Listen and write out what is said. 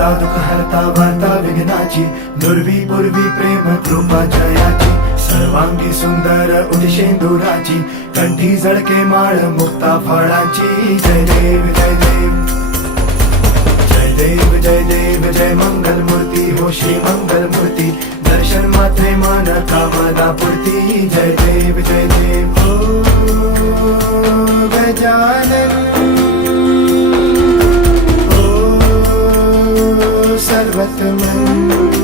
दाता दुःख हरता वार्ता विघ्नाची, दुर्वी पूर्वी प्रेम कृपा जयाची, सर्वांगी सुंदर उदिशेंदुराची, कंठी जळके माळ मुक्ता फळाची. जय देव जय देव जय देव जय देव जय मंगल मूर्ती हो श्री मंगल मूर्ती, दर्शन मात्रे मान कामना पूर्ती. जय देव जय देव ओ गजानन ओ सर्वतमन